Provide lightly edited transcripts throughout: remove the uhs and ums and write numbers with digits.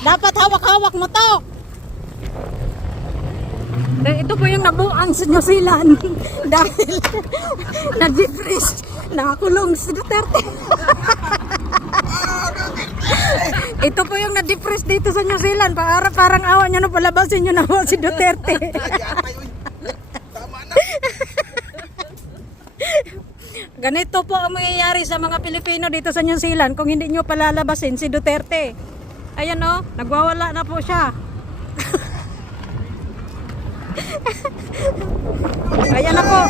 Dapat hawak-hawak mo to. Ito po yung nabuang sa New Zealand dahil nag-freeze, nakakulong si Duterte. Ito po yung na-depress dito sa New Zealand. Parang awa niya na palabasin nyo na po si Duterte. Ganito po ang mangyayari sa mga Pilipino dito sa New Zealand kung hindi nyo palalabasin si Duterte. Ayan o, nagwawala na po siya. Ayan na po.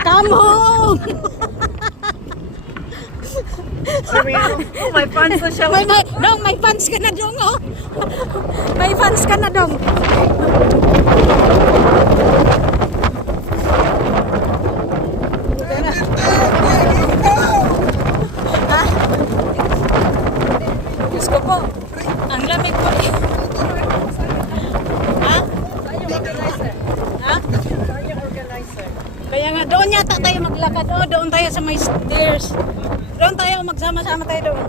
Come home! May fans na siya. Dong, may fans ka na dong, oh. May fans ka na dong. Diyos ko po, ang lamig po eh. Ha? Ha? Kaya nga, doon yata tayo maglakad. Oh, doon tayo sa may stairs. Doon tayo, magsama-sama tayo doon.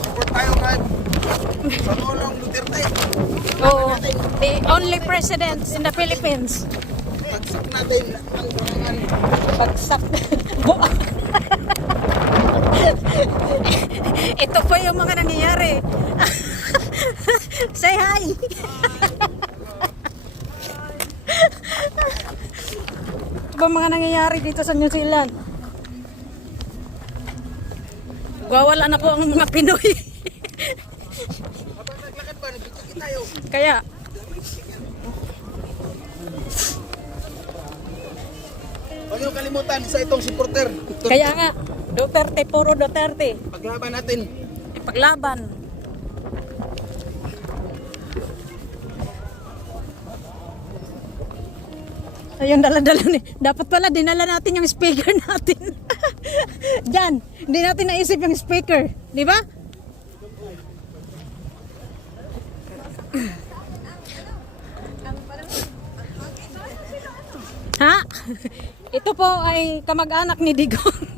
Support tayo kay Pangulong Duterte. Oo, the only president in the Philippines. Pagsak natin ang barangan. Bagsak. Buak. Ito po yung mga nangyayari. Say hi. Ito ba mga nangyayari dito sa New Zealand? Wawala na po ang mga Pinoy. Habang naglakad ba, nagkikita tayo. Kaya Huwag niyo kalimutan sa itong supporter. kaya nga Duterte, puro Duterte. Paglaban natin. Ipaglaban. Ayun, dala-dala ni. Dapat pala dinala natin yung speaker natin. Diyan, hindi natin naisip yung speaker, di ba? Ha? Ito po ay kamag-anak ni Digong.